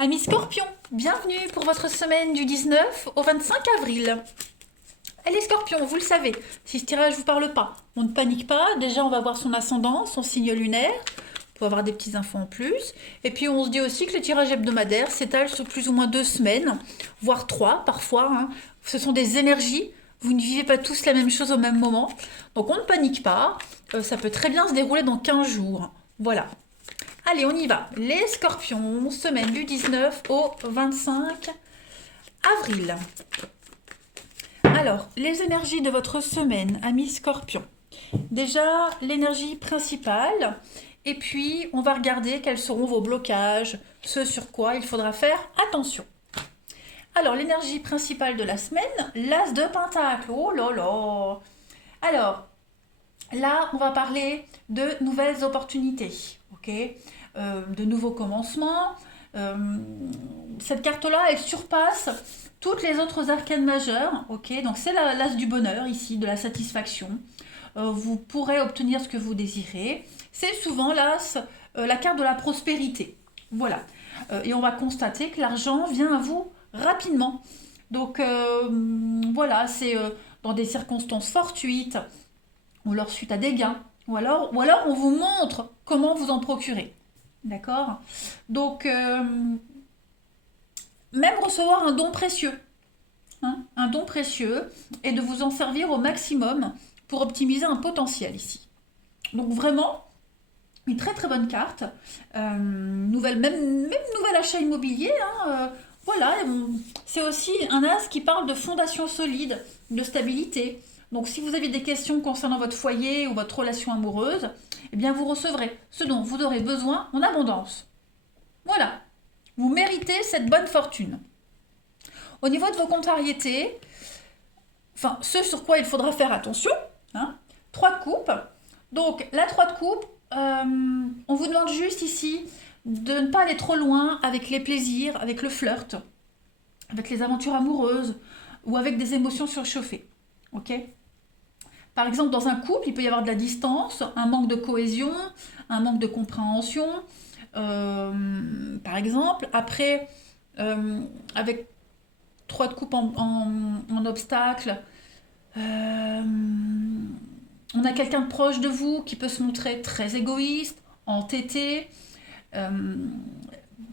Amis Scorpions, bienvenue pour votre semaine du 19 au 25 avril. Allez Scorpions, vous le savez, si ce tirage ne vous parle pas, on ne panique pas. Déjà, on va voir son ascendant, son signe lunaire, pour avoir des petites infos en plus. Et puis, on se dit aussi que le tirage hebdomadaire s'étale sur plus ou moins 2 semaines, voire 3 parfois, hein. Ce sont des énergies, vous ne vivez pas tous la même chose au même moment. Donc, on ne panique pas, ça peut très bien se dérouler dans 15 jours. Voilà. Allez, on y va. Les Scorpions, semaine du 19 au 25 avril. Alors, les énergies de votre semaine, amis Scorpions. Déjà, l'énergie principale. Et puis, on va regarder quels seront vos blocages, ce sur quoi il faudra faire attention. Alors, l'énergie principale de la semaine, l'As de Pentacle. Oh là là. Alors, là, on va parler de nouvelles opportunités, ok, de nouveaux commencements. Cette carte-là, elle surpasse toutes les autres arcanes majeures, ok. Donc c'est l'as du bonheur ici, de la satisfaction. Vous pourrez obtenir ce que vous désirez. C'est souvent l'as, la carte de la prospérité. Voilà. Et on va constater que l'argent vient à vous rapidement. Donc voilà, c'est dans des circonstances fortuites ou alors suite à des gains, ou alors on vous montre comment vous en procurer. D'accord. Donc, même recevoir un don précieux, hein, un don précieux, et de vous en servir au maximum pour optimiser un potentiel ici. Donc vraiment, une très très bonne carte. Même nouvel achat immobilier, hein, voilà, c'est aussi un as qui parle de fondation solide, de stabilité. Donc si vous avez des questions concernant votre foyer ou votre relation amoureuse, eh bien vous recevrez ce dont vous aurez besoin en abondance. Voilà, vous méritez cette bonne fortune. Au niveau de vos contrariétés, enfin ce sur quoi il faudra faire attention, hein, 3 de coupe. Donc la 3 de coupe, on vous demande juste ici de ne pas aller trop loin avec les plaisirs, avec le flirt, avec les aventures amoureuses ou avec des émotions surchauffées. Ok. Par exemple, dans un couple, il peut y avoir de la distance, un manque de cohésion, un manque de compréhension. Par exemple, après, avec 3 de coupe en obstacle, on a quelqu'un de proche de vous qui peut se montrer très égoïste, entêté. Euh,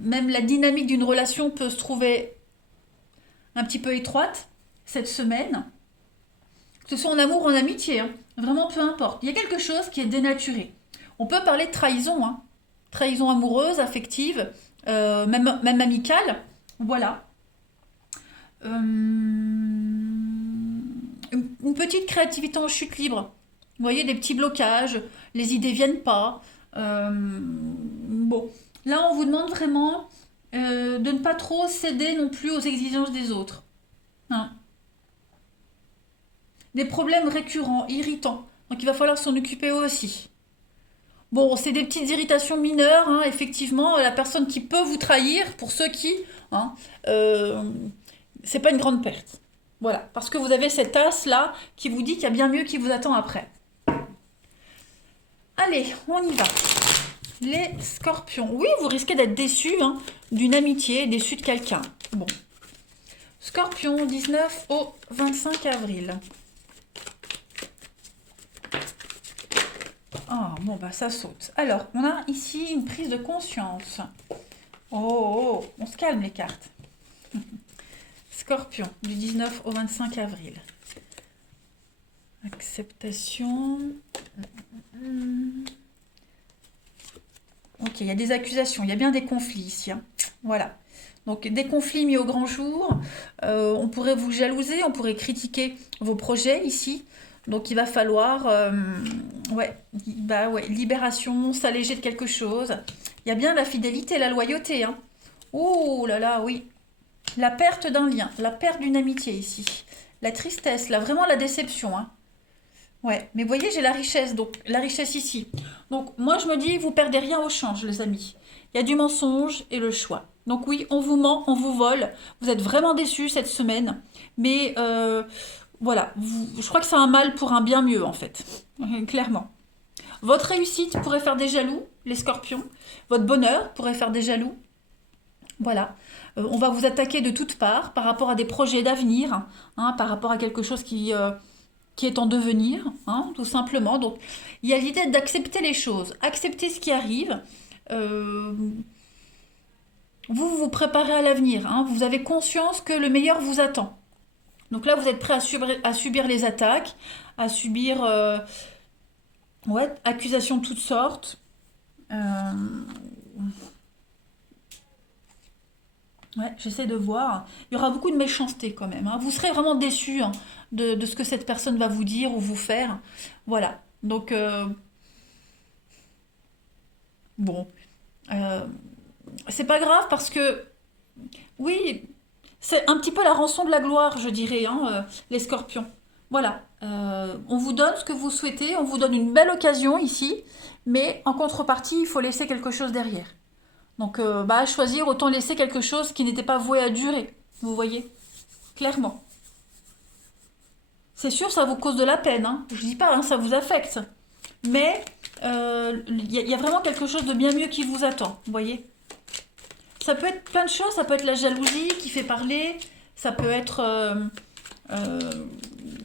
Même la dynamique d'une relation peut se trouver un petit peu étroite cette semaine. Que ce soit en amour ou en amitié, hein. Vraiment peu importe. Il y a quelque chose qui est dénaturé. On peut parler de trahison, hein. Trahison amoureuse, affective, même amicale. Voilà. Une petite créativité en chute libre. Vous voyez, des petits blocages, les idées viennent pas. Bon, là on vous demande vraiment de ne pas trop céder non plus aux exigences des autres, hein. Des problèmes récurrents, irritants, donc il va falloir s'en occuper aussi. Bon, c'est des petites irritations mineures, hein, effectivement, la personne qui peut vous trahir, pour ceux qui, hein, euh, c'est pas une grande perte. Voilà, parce que vous avez cet as là qui vous dit qu'il y a bien mieux qui vous attend après. Allez, on y va. Les Scorpions. Oui, vous risquez d'être déçus, hein, d'une amitié, déçus de quelqu'un. Bon. Scorpion, 19 au 25 avril. Ah, bon, bah ça saute. Alors, on a ici une prise de conscience. Oh, on se calme les cartes. Scorpion, du 19 au 25 avril. Acceptation. Ok, il y a des accusations, il y a bien des conflits ici, hein. Voilà. Donc des conflits mis au grand jour. On pourrait vous jalouser, on pourrait critiquer vos projets ici. Donc il va falloir, libération, s'alléger de quelque chose. Il y a bien la fidélité, la loyauté, hein. Oh là là, oui. La perte d'un lien, la perte d'une amitié ici. La tristesse, là, vraiment la déception, hein. Ouais, mais vous voyez, j'ai la richesse, donc la richesse ici. Donc moi je me dis, vous perdez rien au change, les amis. Il y a du mensonge et le choix. Donc oui, on vous ment, on vous vole. Vous êtes vraiment déçus cette semaine, mais voilà, je crois que c'est un mal pour un bien mieux en fait, clairement. Votre réussite pourrait faire des jaloux, les Scorpions. Votre bonheur pourrait faire des jaloux. Voilà. On va vous attaquer de toutes parts par rapport à des projets d'avenir, hein, par rapport à quelque chose qui est en devenir, hein, tout simplement. Donc, il y a l'idée d'accepter les choses, accepter ce qui arrive. Euh, vous vous préparez à l'avenir, hein, vous avez conscience que le meilleur vous attend. Donc là, vous êtes prêt à subir les attaques, à subir ouais, accusations de toutes sortes. Euh, ouais, j'essaie de voir. Il y aura beaucoup de méchanceté quand même, hein. Vous serez vraiment déçu, hein, de ce que cette personne va vous dire ou vous faire. Voilà. Donc, bon. Euh, c'est pas grave parce que, oui, c'est un petit peu la rançon de la gloire, je dirais, hein, les scorpions. Voilà. On vous donne ce que vous souhaitez, on vous donne une belle occasion ici, mais en contrepartie, il faut laisser quelque chose derrière. Donc, bah, à choisir, autant laisser quelque chose qui n'était pas voué à durer. Vous voyez? Clairement. C'est sûr, ça vous cause de la peine, hein. Je dis pas, hein, ça vous affecte. Mais y a vraiment quelque chose de bien mieux qui vous attend. Vous voyez? Ça peut être plein de choses. Ça peut être la jalousie qui fait parler. Ça peut être euh,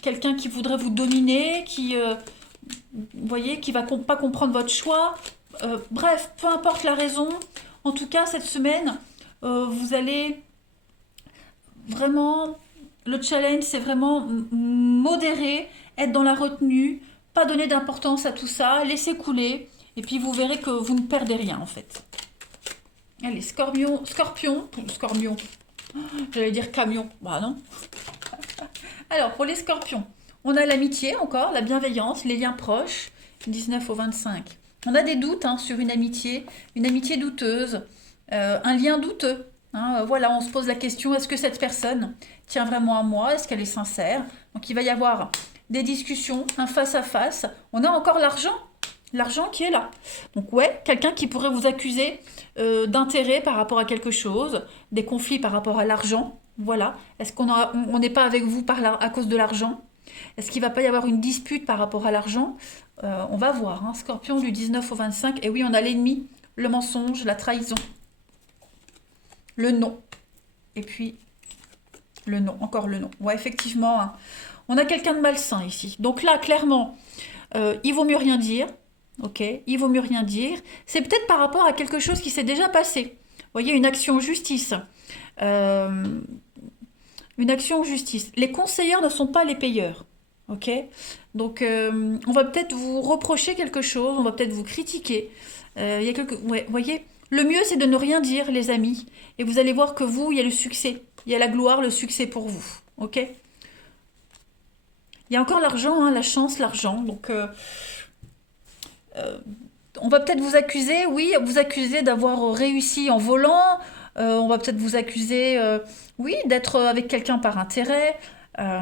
quelqu'un qui voudrait vous dominer, vous voyez, qui va pas comprendre votre choix. Bref, peu importe la raison. En tout cas, cette semaine, vous allez vraiment, le challenge, c'est vraiment modérer, être dans la retenue, pas donner d'importance à tout ça, laisser couler, et puis vous verrez que vous ne perdez rien en fait. Allez, scorpion, j'allais dire camion, bah non. Alors, pour les scorpions, on a l'amitié encore, la bienveillance, les liens proches, 19 au 25. On a des doutes, hein, sur une amitié douteuse, un lien douteux. Hein, voilà, on se pose la question, est-ce que cette personne tient vraiment à moi? Est-ce qu'elle est sincère? Donc il va y avoir des discussions, un face-à-face. On a encore l'argent qui est là. Donc ouais, quelqu'un qui pourrait vous accuser d'intérêt par rapport à quelque chose, des conflits par rapport à l'argent. Voilà. Est-ce on n'est pas avec vous à cause de l'argent? Est-ce qu'il ne va pas y avoir une dispute par rapport à l'argent? On va voir, hein. Scorpion du 19 au 25. Et oui, on a l'ennemi, le mensonge, la trahison, le non. Et puis, le non, encore le non. Ouais, effectivement, hein. On a quelqu'un de malsain ici. Donc là, clairement, il vaut mieux rien dire. Ok, il vaut mieux rien dire. C'est peut-être par rapport à quelque chose qui s'est déjà passé. Vous voyez, une action en justice. Euh, une action en justice. Les conseilleurs ne sont pas les payeurs. Ok, donc on va peut-être vous reprocher quelque chose, on va peut-être vous critiquer. Il y a ouais, vous voyez, le mieux c'est de ne rien dire, les amis. Et vous allez voir que vous, il y a le succès. Il y a la gloire, le succès pour vous. Ok. Il y a encore l'argent, hein, la chance, l'argent. Donc euh, on va peut-être vous accuser, oui, vous accuser d'avoir réussi en volant. On va peut-être vous accuser, oui, d'être avec quelqu'un par intérêt. Euh,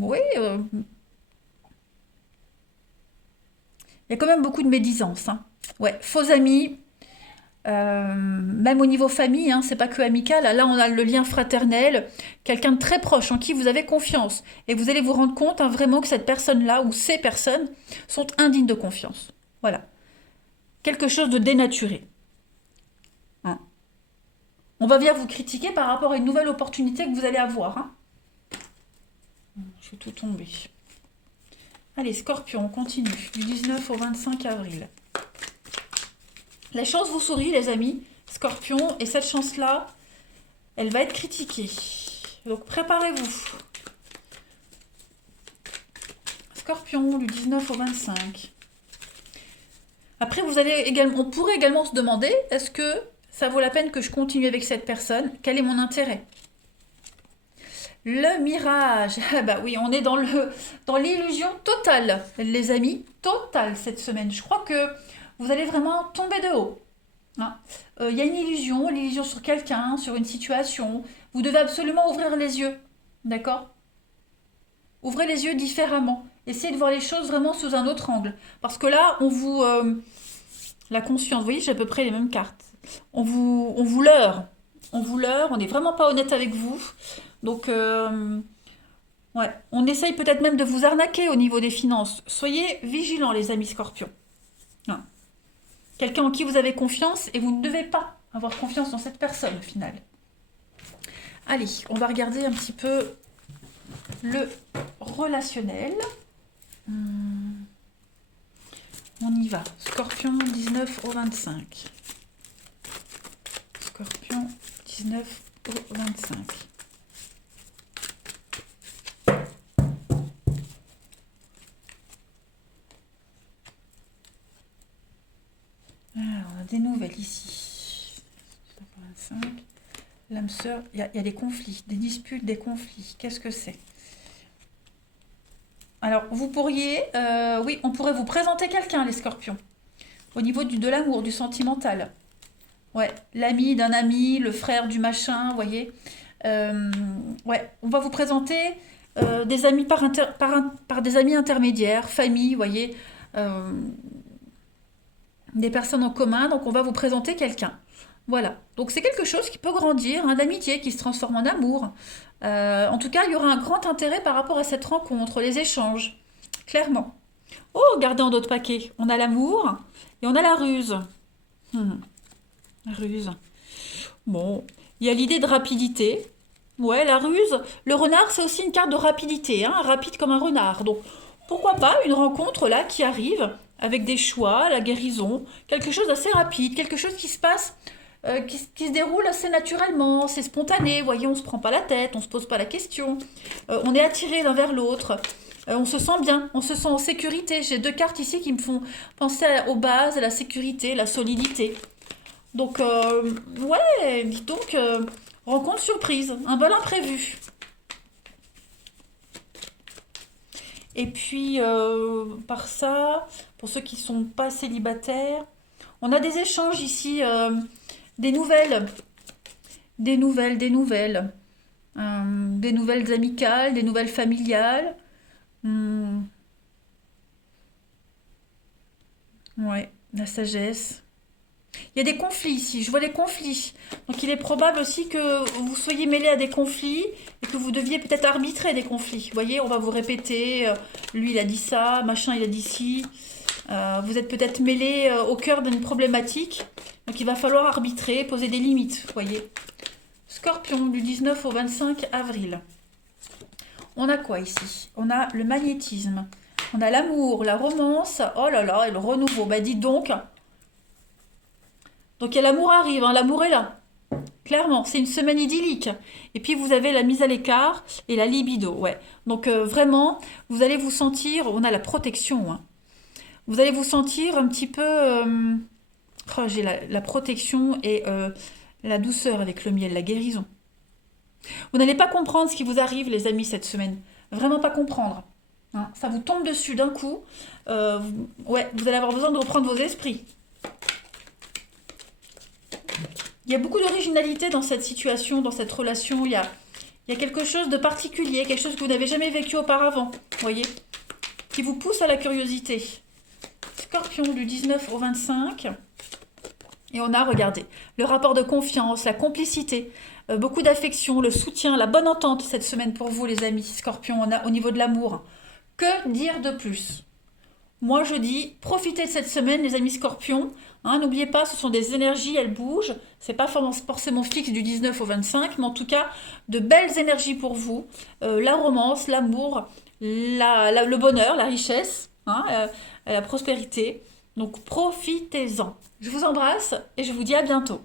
oui, il y a quand même beaucoup de médisance, hein. Ouais, faux amis, même au niveau famille, hein, c'est pas que amical. Là, on a le lien fraternel, quelqu'un de très proche en qui vous avez confiance. Et vous allez vous rendre compte, hein, vraiment que cette personne-là ou ces personnes sont indignes de confiance. Voilà. Quelque chose de dénaturé, hein. On va venir vous critiquer par rapport à une nouvelle opportunité que vous allez avoir, hein. Je vais tout tomber. Allez, Scorpion, on continue. Du 19 au 25 avril. La chance vous sourit, les amis. Scorpion, et cette chance-là, elle va être critiquée. Donc préparez-vous. Scorpion, du 19 au 25. Après, on pourrait également se demander, est-ce que ça vaut la peine que je continue avec cette personne? Quel est mon intérêt? Le mirage. Ah bah oui, on est dans l'illusion totale, les amis. Totale cette semaine. Je crois que vous allez vraiment tomber de haut, hein. Il y a une l'illusion sur quelqu'un, sur une situation. Vous devez absolument ouvrir les yeux. D'accord? Ouvrez les yeux différemment. Essayez de voir les choses vraiment sous un autre angle. Parce que là, la conscience, vous voyez, j'ai à peu près les mêmes cartes. On vous leurre. On n'est vraiment pas honnête avec vous. Donc, ouais, on essaye peut-être même de vous arnaquer au niveau des finances. Soyez vigilants, les amis scorpions, hein. Quelqu'un en qui vous avez confiance et vous ne devez pas avoir confiance dans cette personne au final. Allez, on va regarder un petit peu le relationnel. On y va. Scorpion 19 au 25. Scorpion 19 au 25. Alors, on a des nouvelles ici. 25. L'âme sœur, il y a des conflits, des disputes, des conflits. Qu'est-ce que c'est? Alors, vous pourriez, oui, on pourrait vous présenter quelqu'un, les scorpions, au niveau de l'amour, du sentimental. Ouais, l'ami d'un ami, le frère du machin, vous voyez. Ouais, on va vous présenter des amis par des amis intermédiaires, famille, vous voyez, des personnes en commun, donc on va vous présenter quelqu'un. Voilà, donc c'est quelque chose qui peut grandir, hein, d'amitié qui se transforme en amour. En tout cas, il y aura un grand intérêt par rapport à cette rencontre, les échanges, clairement. Oh, regardez en d'autres paquets, on a l'amour et on a la ruse. La ruse. Bon, il y a l'idée de rapidité. Ouais, la ruse. Le renard, c'est aussi une carte de rapidité, hein, rapide comme un renard. Donc, pourquoi pas une rencontre là qui arrive avec des choix, la guérison, quelque chose d'assez rapide, quelque chose qui se passe, qui se déroule assez naturellement, c'est spontané. Vous voyez, on se prend pas la tête, on se pose pas la question, on est attiré l'un vers l'autre. On se sent bien, on se sent en sécurité. J'ai deux cartes ici qui me font penser aux bases, à la sécurité, la solidité. Donc, ouais, dites donc, rencontre surprise, un bol imprévu. Et puis, par ça, pour ceux qui ne sont pas célibataires, on a des échanges ici, des nouvelles, des nouvelles, des nouvelles, des nouvelles amicales, des nouvelles familiales. Ouais, la sagesse. Il y a des conflits ici, je vois les conflits. Donc il est probable aussi que vous soyez mêlé à des conflits et que vous deviez peut-être arbitrer des conflits. Vous voyez, on va vous répéter, lui il a dit ça, machin il a dit ci. Vous êtes peut-être mêlé au cœur d'une problématique. Donc il va falloir arbitrer, poser des limites, vous voyez. Scorpion du 19 au 25 avril. On a quoi ici? On a le magnétisme. On a l'amour, la romance, oh là là, et le renouveau. Bah dites donc. Donc l'amour arrive, hein, l'amour est là. Clairement, c'est une semaine idyllique. Et puis vous avez la mise à l'écart et la libido, ouais. Donc vraiment, vous allez vous sentir, on a la protection, hein. Vous allez vous sentir un petit peu, oh, j'ai la protection et la douceur avec le miel, la guérison. Vous n'allez pas comprendre ce qui vous arrive, les amis, cette semaine. Vraiment pas comprendre. Hein. Ça vous tombe dessus d'un coup. Ouais, vous allez avoir besoin de reprendre vos esprits. Il y a beaucoup d'originalité dans cette situation, dans cette relation. Il y a quelque chose de particulier, quelque chose que vous n'avez jamais vécu auparavant, vous voyez, qui vous pousse à la curiosité. Scorpion du 19 au 25. Et on a, regardez, le rapport de confiance, la complicité, beaucoup d'affection, le soutien, la bonne entente cette semaine pour vous, les amis. Scorpion, on a au niveau de l'amour. Que dire de plus? Moi, je dis, profitez de cette semaine, les amis Scorpions. Hein, n'oubliez pas, ce sont des énergies, elles bougent. C'est pas forcément fixe du 19 au 25, mais en tout cas, de belles énergies pour vous. La romance, l'amour, le bonheur, la richesse, hein, la prospérité. Donc, profitez-en. Je vous embrasse et je vous dis à bientôt.